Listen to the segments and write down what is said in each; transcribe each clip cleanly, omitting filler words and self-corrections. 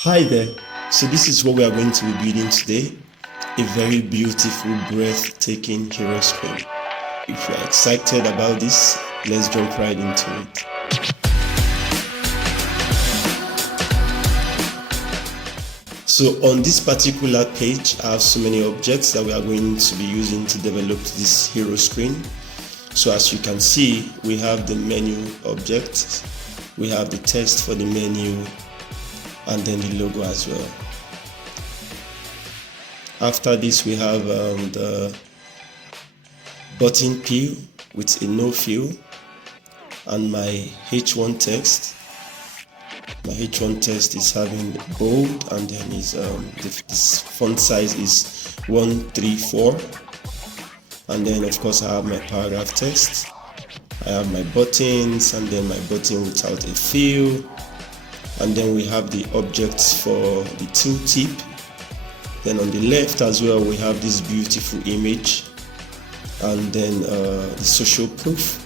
Hi there. So this is what we are going to be building today. A very beautiful, breathtaking hero screen. If you are excited about this, let's jump right into it. So on this particular page, I have so many objects that we are going to be using to develop this hero screen. So as you can see, we have the menu object, we have the text for the menu, and then the logo as well. After this, we have the button fill with a no fill, and my H1 text. My H1 text is having bold, and then this font size is 134. And then of course I have my paragraph text. I have my buttons, and then my button without a fill. And then we have the objects for the tooltip. Then on the left as well, we have this beautiful image, and then the social proof,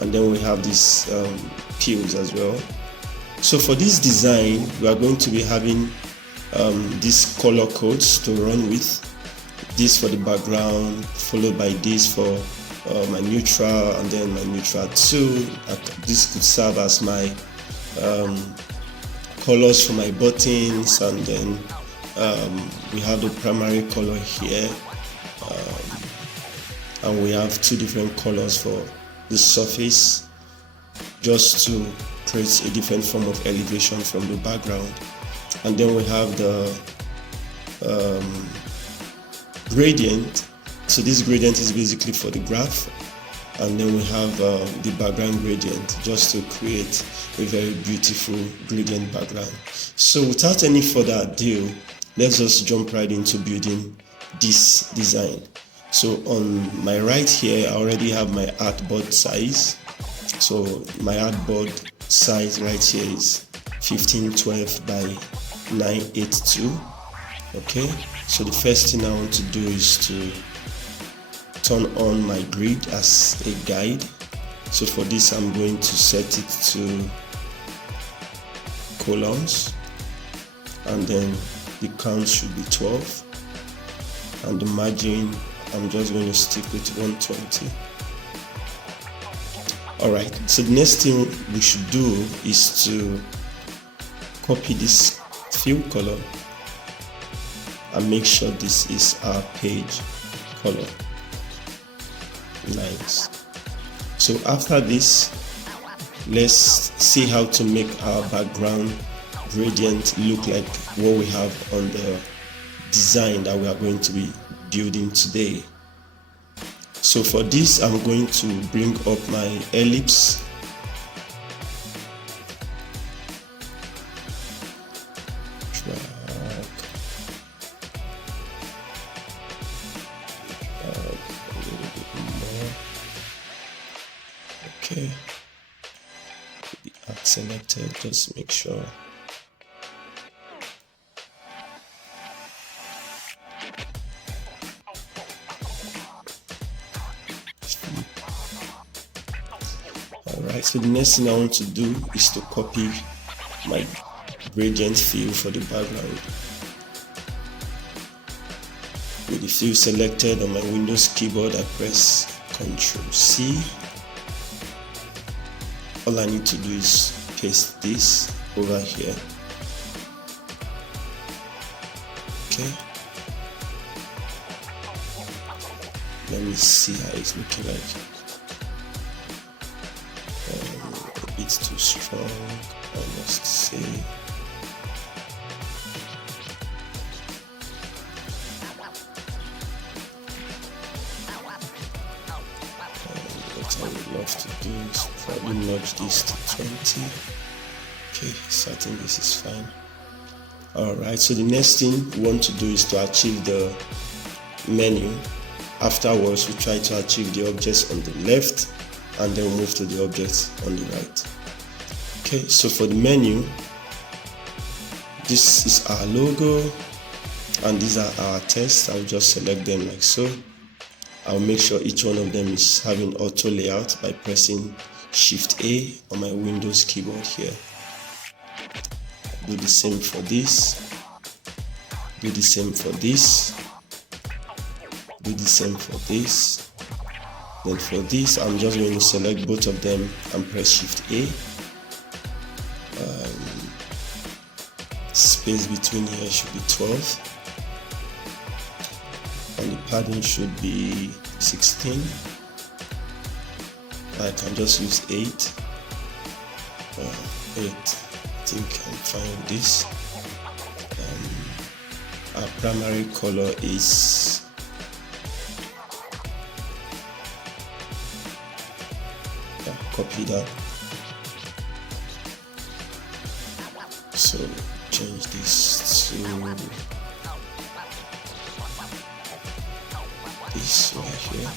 and then we have these pills as well. So for this design, we are going to be having these color codes to run with. This for the background, followed by this for my neutral, and then my neutral 2. This could serve as my colors for my buttons, and then we have the primary color here, and we have two different colors for the surface, just to create a different form of elevation from the background. And then we have the gradient. So this gradient is basically for the graph, and then we have the background gradient, just to create a very beautiful gradient background. So without any further ado, let's just jump right into building this design. So on my right here, I already have my artboard size. So my artboard size right here is 1512 by 982. Okay, so the first thing I want to do is to turn on my grid as a guide. So for this, I'm going to set it to columns, and then the count should be 12, and the margin, I'm just going to stick with 120. Alright, so the next thing we should do is to copy this fill color and make sure this is our page color. Nice. So after this, let's see how to make our background gradient look like what we have on the design that we are going to be building today. So for this, I'm going to bring up my ellipse, drag, a little bit more. Okay, the arc selected, just make sure. Alright, so the next thing I want to do is to copy my gradient fill for the background. With the fill selected on my Windows keyboard, I press Ctrl C. All I need to do is paste this over here. Okay. Let me see how it's looking like. It's too strong, I must say. What I would love to do is probably nudge this to 20. Okay, so I think this is fine. Alright, so the next thing we want to do is to achieve the menu. Afterwards, we try to achieve the objects on the left, and then move to the objects on the right. Okay, so for the menu, this is our logo, and these are our tests. I'll just select them like so. I'll make sure each one of them is having auto layout by pressing Shift A on my Windows keyboard here. do the same for this, do the same for this, do the same for this. Then for this, I'm just going to select both of them and press Shift A. Space between here should be 12, and the padding should be 16. I can just use 8. 8. I think I'm fine with this. Our primary color is copy that. So change this to this right here.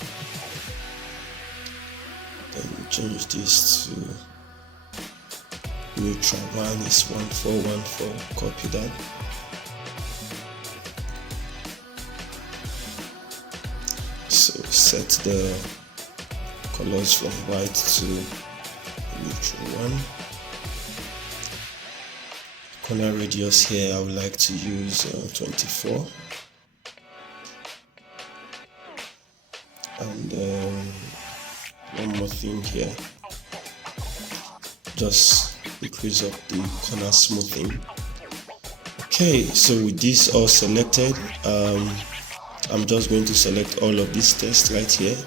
Then change this to neutral one is 1414. Copy that. So set the colors from white to neutral one. Corner radius here, I would like to use 24. And one more thing here, just increase up the corner smoothing. Okay, so with this all selected, I'm just going to select all of these text right here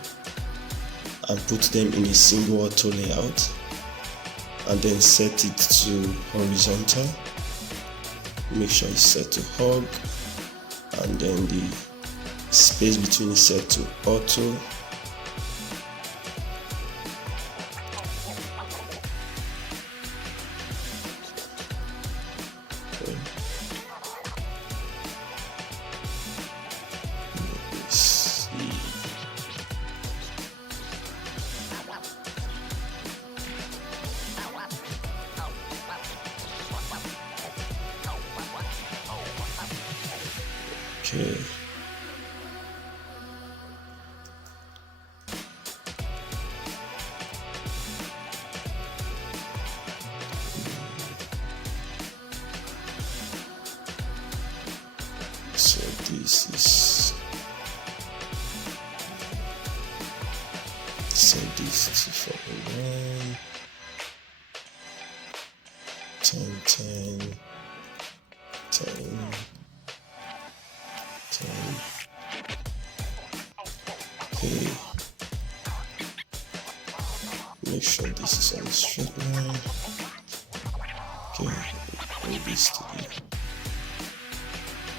and put them in a single auto layout, and then set it to horizontal. Make sure it's set to hog, and then the space between is set to auto. Okay. So this is, set this to 41, 10, 10, 10. 10. Okay. Make sure this is on the straight line. Okay, bring this to the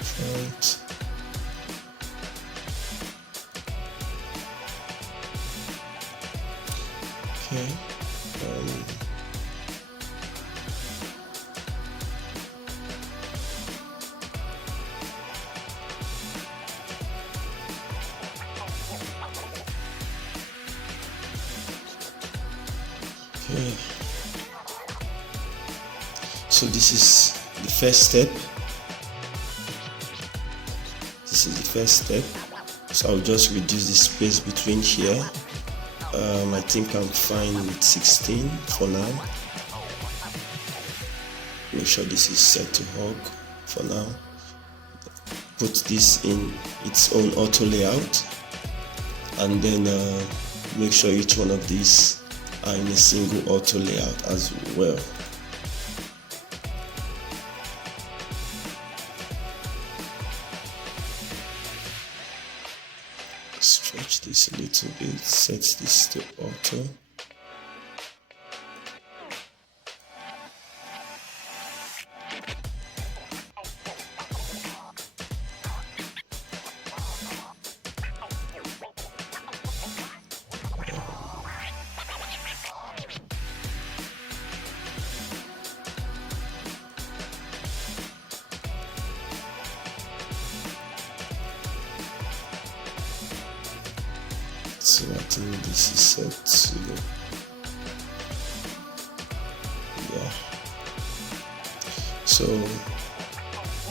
front. Okay. Okay. So this is the first step. This is the first step. So I'll just reduce the space between here. I think I'm fine with 16 for now. Make sure this is set to hog for now. Put this in its own auto layout, and then make sure each one of these are in a single auto layout as well. Stretch this a little bit, set this to auto. So I think this is set to, yeah. So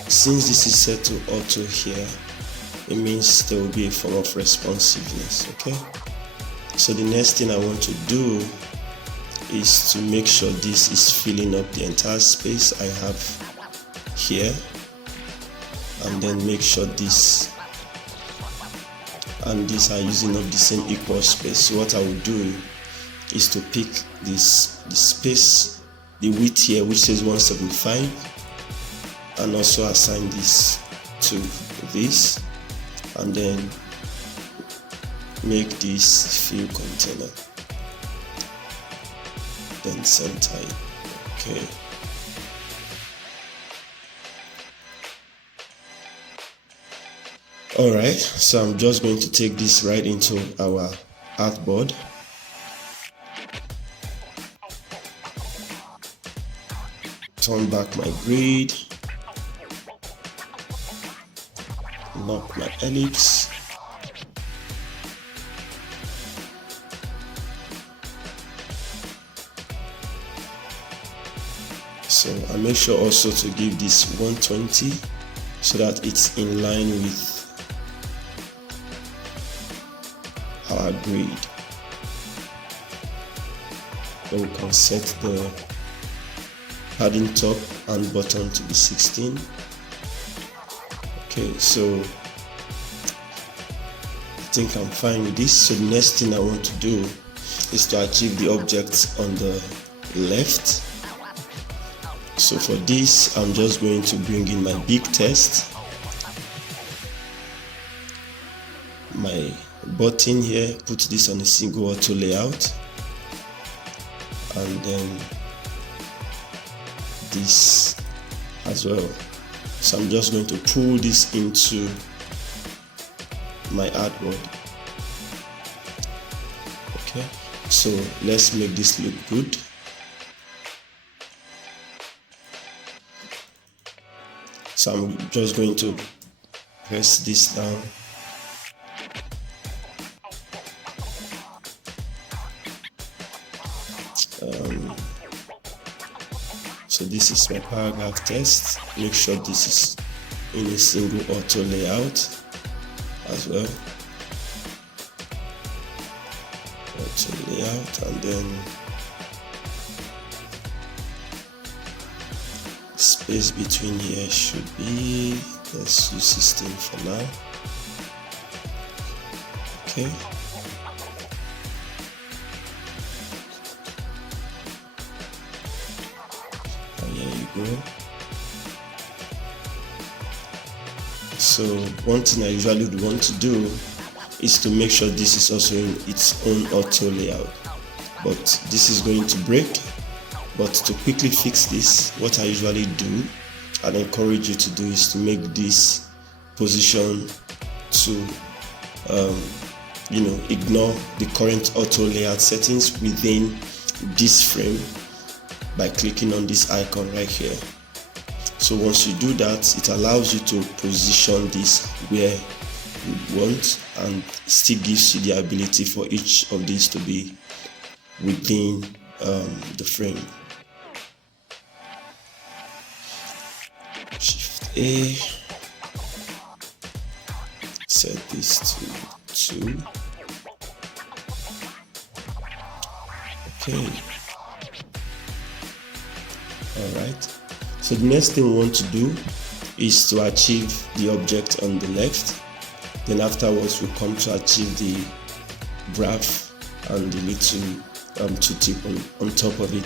since this is set to auto here, it means there will be a form of responsiveness. Okay, so the next thing I want to do is to make sure this is filling up the entire space I have here, and then make sure this and this are using up the same equal space. So what I will do is to pick the space, the width here, which says 175, and also assign this to this, and then make this fill container, then center it. Okay. Alright, so I'm just going to take this right into our artboard. Turn back my grid, lock my ellipse, so I make sure also to give this 120 so that it's in line with our grid. Then we can set the padding top and bottom to be 16. Okay, so I think I'm fine with this. So the next thing I want to do is to achieve the objects on the left. So for this, I'm just going to bring in my big test, my button here, put this on a single auto layout, and then this as well. So I'm just going to pull this into my artboard. Okay, so let's make this look good. So I'm just going to press this down. So this is my paragraph test. Make sure this is in a single auto layout as well. Auto layout, and then space between here should be, let's use 16 for now. Okay. Go. So one thing I usually would want to do is to make sure this is also in its own auto layout, but this is going to break. But to quickly fix this, what I usually do and encourage you to do is to make this position to ignore the current auto layout settings within this frame by clicking on this icon right here. So once you do that, it allows you to position this where you want, and still gives you the ability for each of these to be within the frame. Shift A, set this to 2. Okay. Alright, so the next thing we want to do is to achieve the object on the left. Then afterwards we come to achieve the graph and the little tooltip on top of it.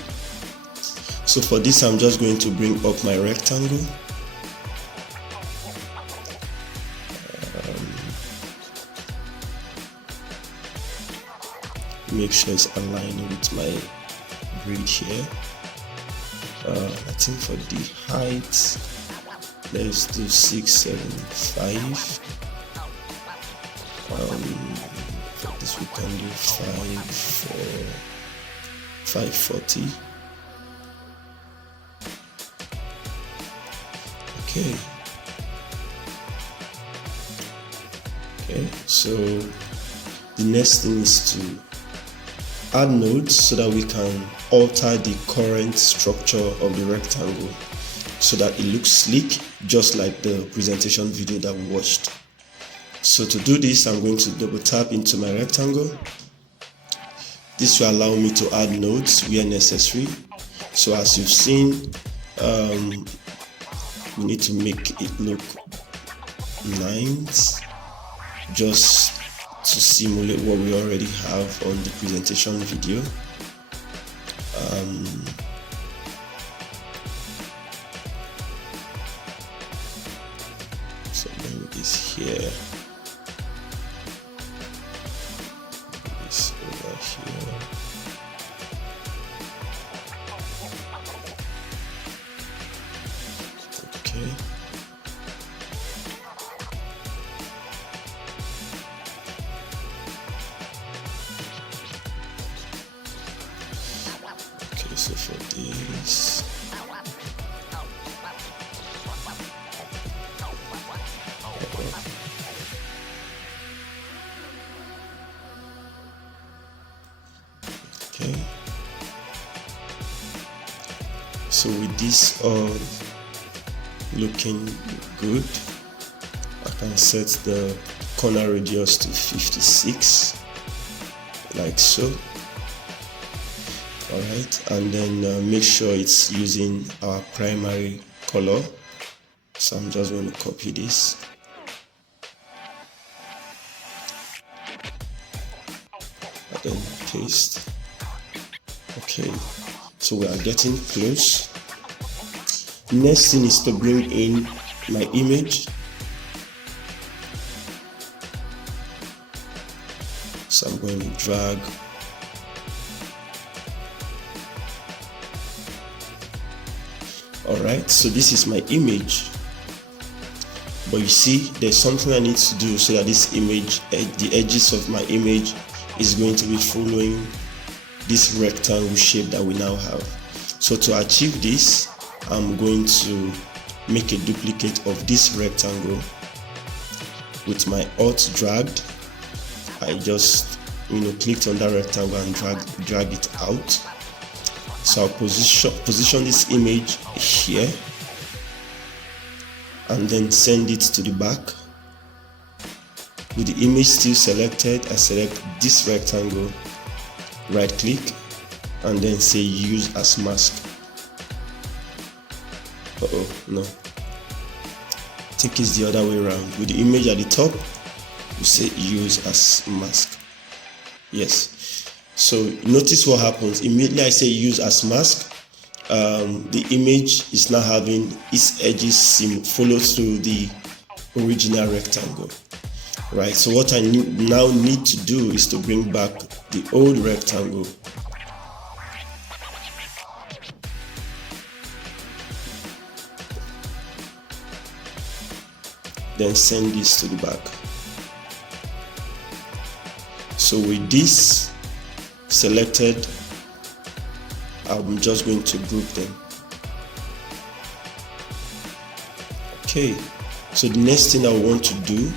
So for this, I'm just going to bring up my rectangle. Make sure it's aligning with my grid here. I think for the height, let's do 675. For this we can do 540. Okay. Okay, so the next thing is to add nodes so that we can alter the current structure of the rectangle so that it looks sleek, just like the presentation video that we watched. So to do this, I'm going to double tap into my rectangle. This will allow me to add nodes where necessary. So as you've seen, we need to make it look nice, just to simulate what we already have on the presentation video. So bring this here, this over here. Okay. Okay, so for this, okay. So with this all looking good, I can set the corner radius to 56, like so. Alright, and then make sure it's using our primary color. So I'm just going to copy this. And then paste. Okay, so we are getting close. Next thing is to bring in my image. So I'm going to drag Alright, so this is my image, but you see there's something I need to do so that this image, the edges of my image is going to be following this rectangle shape that we now have. So to achieve this, I'm going to make a duplicate of this rectangle. With my Alt dragged, I just clicked on that rectangle and drag it out. So I'll position this image here and then send it to the back. With the image still selected, I select this rectangle, right click, and then say use as mask. No, I think it's the other way around. With the image at the top, we say use as mask. Yes. So notice what happens. Immediately I say use as mask, the image is now having its edges follow through the original rectangle. Right, so what I now need to do is to bring back the old rectangle. Then send this to the back. So with this selected, I'm just going to group them. Okay, so the next thing I want to do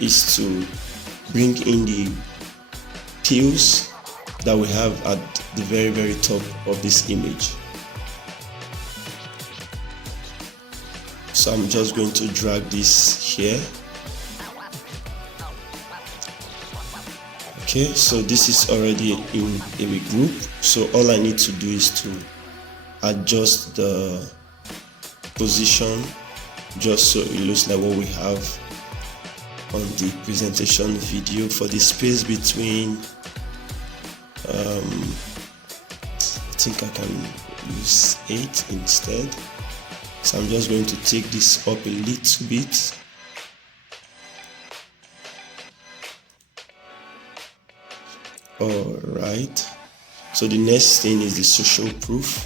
is to bring in the pills that we have at the very top of this image. So I'm just going to drag this here. Okay, so this is already in a group, so all I need to do is to adjust the position just so it looks like what we have on the presentation video. For the space between, I think I can use 8 instead. So I'm just going to take this up a little bit. Alright, so the next thing is the social proof.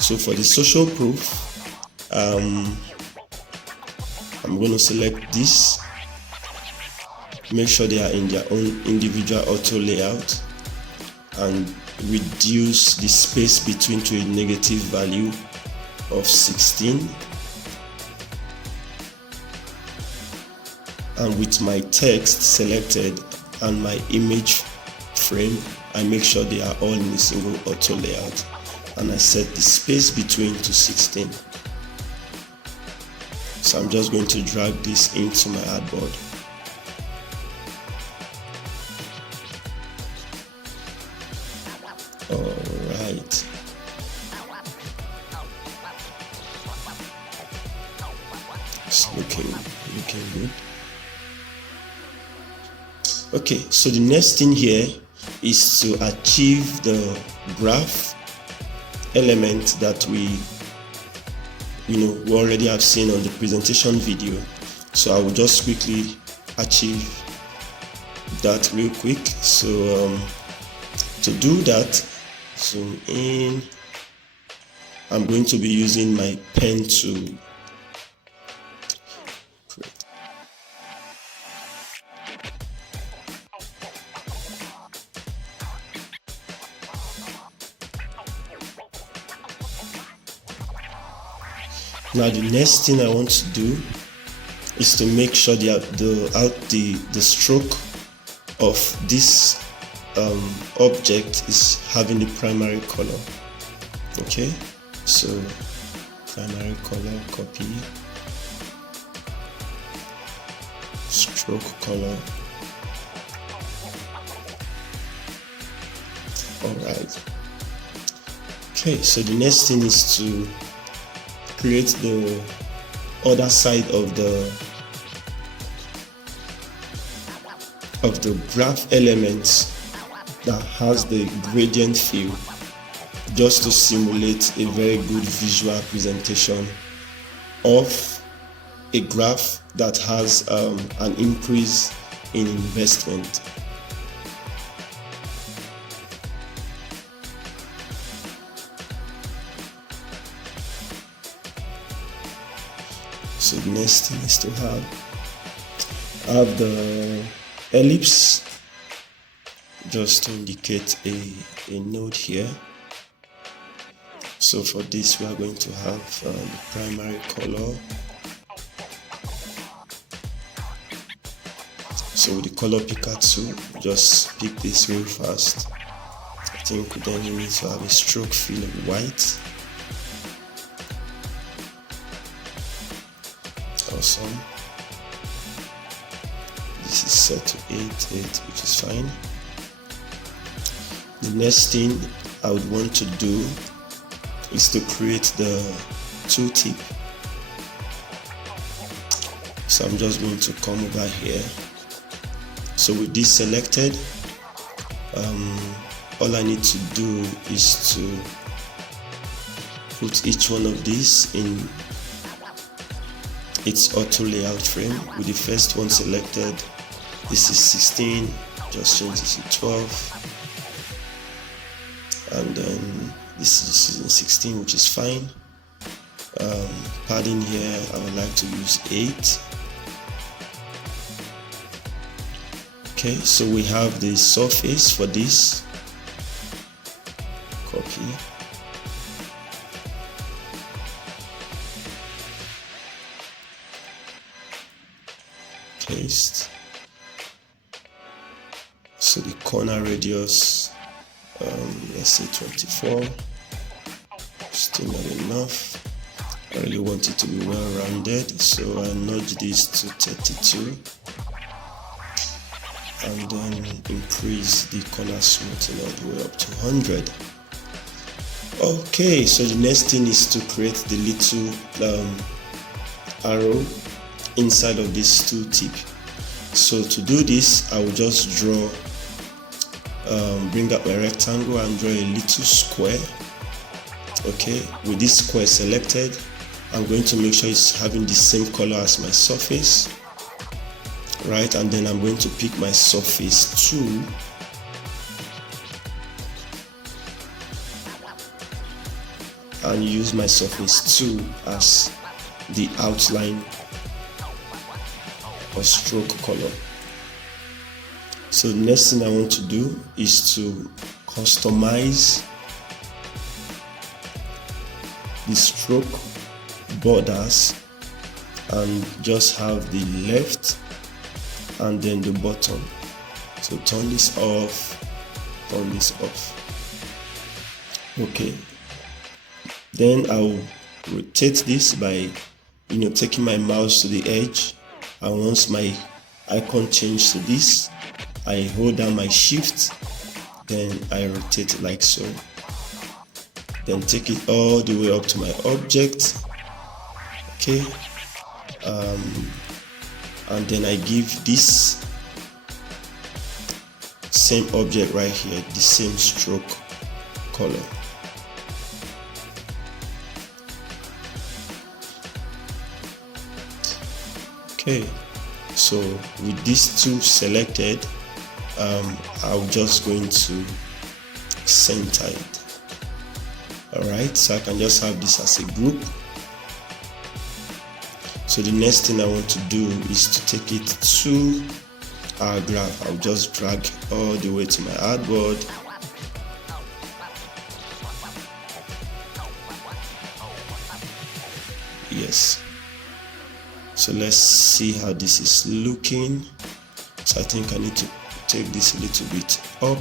So for the social proof, I'm going to select this, make sure they are in their own individual auto layout, and reduce the space between to a negative value of 16. And with my text selected and my image frame, I make sure they are all in a single auto layout, and I set the space between to 16. So I'm just going to drag this into my artboard. Alright. It's looking good. Okay, so the next thing here is to achieve the graph element that we already have seen on the presentation video. So I will just quickly achieve that real quick. So to do that, zoom in. I'm going to be using my pen tool. Now the next thing I want to do is to make sure the stroke of this object is having the primary color. Okay, so primary color, copy, stroke color. Alright. Okay, so the next thing is to create the other side of the graph elements that has the gradient fill, just to simulate a very good visual presentation of a graph that has an increase in investment. So the next thing is to have the ellipse, just to indicate a node here. So for this we are going to have the primary color. So with the color picker tool, just pick this real fast. I think then you need to have a stroke fill of white. Awesome. This is set to 8, which is fine. The next thing I would want to do is to create the tooltip. So I'm just going to come over here. So with this selected, all I need to do is to put each one of these in its auto layout frame. With the first one selected, this is 16, just change this to 12, and then this is 16, which is fine. Padding here, I would like to use 8. Okay, so we have the surface for this. Copy. Paste. So the corner radius, let's say 24. Still not enough. I really want it to be well rounded, so I nudge this to 32 and then increase the corner smoothing all the way up to 100. Okay, so the next thing is to create the little arrow inside of this tooltip. So to do this, I will just draw, bring up my rectangle and draw a little square. Okay, with this square selected, I'm going to make sure it's having the same color as my surface, right? And then I'm going to pick my surface tool and use my surface tool as the outline or stroke color. So the next thing I want to do is to customize the stroke borders and just have the left and then the bottom. So turn this off, turn this off. Okay, then I'll rotate this by taking my mouse to the edge, and once my icon changes to this, I hold down my shift, then I rotate it like so. Then take it all the way up to my object. Okay, and then I give this same object right here the same stroke color. Okay, so with these two selected, I'm just going to center it. Alright, so I can just have this as a group. So the next thing I want to do is to take it to our graph. I'll just drag all the way to my artboard. Yes. So let's see how this is looking. So I think I need to take this a little bit up.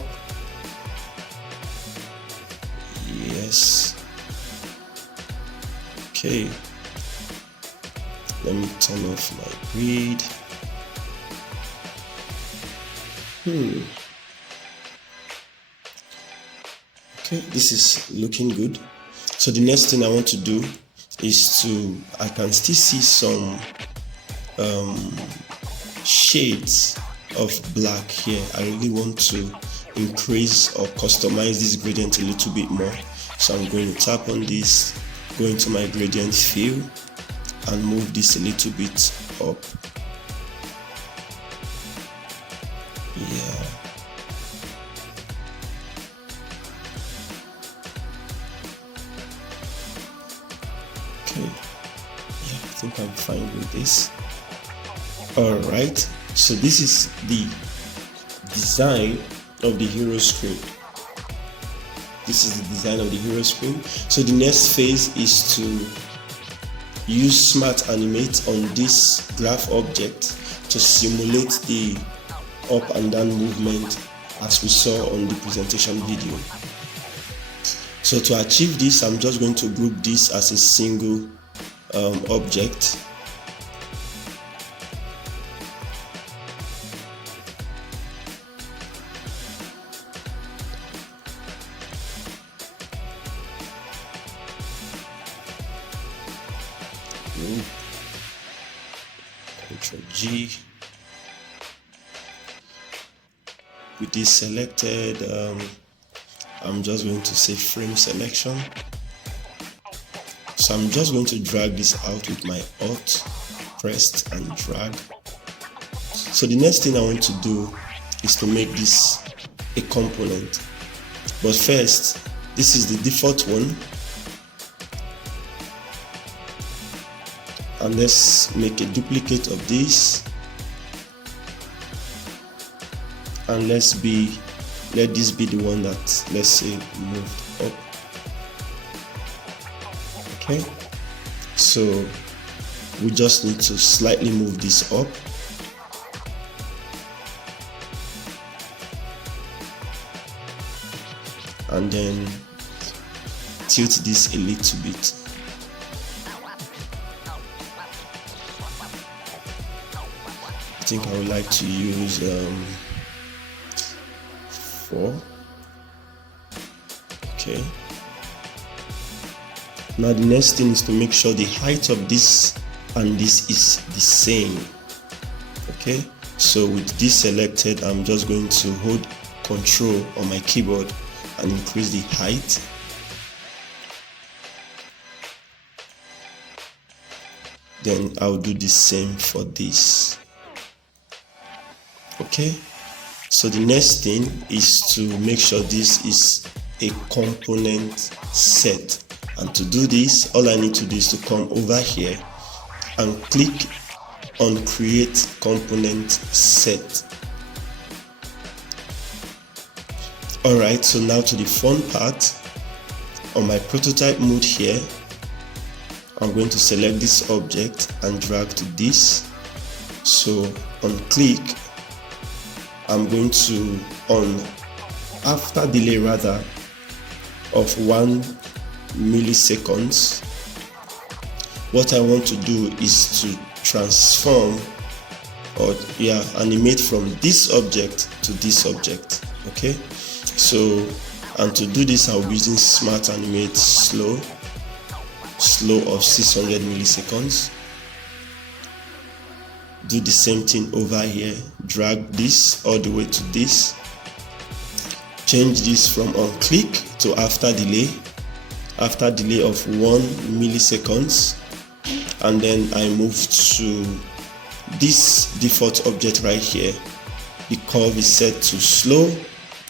Yes. Okay. Let me turn off my grid. Okay, this is looking good. So the next thing I want to do is I can still see some shades of black here. I really want to increase or customize this gradient a little bit more. So I'm going to tap on this, go into my gradient fill, and move this a little bit up. Yeah. Okay. Yeah, I think I'm fine with this. Alright, so this is the design of the hero screen. This is the design of the hero screen. So the next phase is to use Smart Animate on this graph object to simulate the up and down movement as we saw on the presentation video. So to achieve this, I'm just going to group this as a single object. Ctrl G. With this selected, I'm just going to say frame selection. So I'm just going to drag this out with my Alt pressed and drag. So the next thing I want to do is to make this a component. But first, this is the default one. And let's make a duplicate of this. And let this be the one that, let's say, moved up. Okay, so we just need to slightly move this up. And then tilt this a little bit. I think I would like to use 4. Okay. Now the next thing is to make sure the height of this and this is the same. Okay. So with this selected, I'm just going to hold Control on my keyboard and increase the height. Then I'll do the same for this. Okay, so the next thing is to make sure this is a component set, and to do this, all I need to do is to come over here and click on create component set. Alright, so now to the fun part. On my prototype mode here, I'm going to select this object and drag to this. So on click, I'm going to, after delay rather of 1 milliseconds, what I want to do is to transform or animate from this object to this object. Okay, so and to do this I'll be using Smart Animate slow of 600 milliseconds. do the same thing over here. Drag this all the way to this. Change this from on click to after delay of 1 milliseconds, and then I move to this default object right here. The curve is set to slow,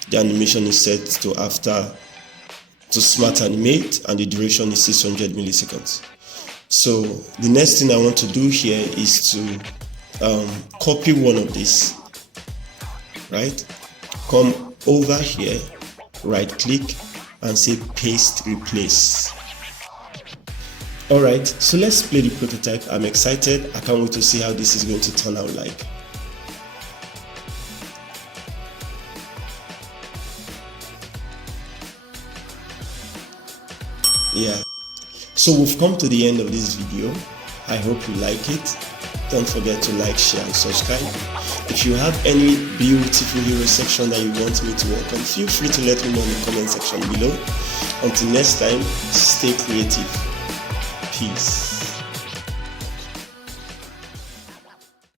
the animation is set to smart animate, and the duration is 600 milliseconds. So the next thing I want to do here is to copy one of these, right? Come over here, right click and say paste replace. Alright, so let's play the prototype. I'm excited. I can't wait to see how this is going to turn out like. Yeah, so we've come to the end of this video. I hope you like it. Don't forget to like, share and subscribe. If you have any beautiful hero section that you want me to work on, feel free to let me know in the comment section below. Until next time, stay creative. Peace.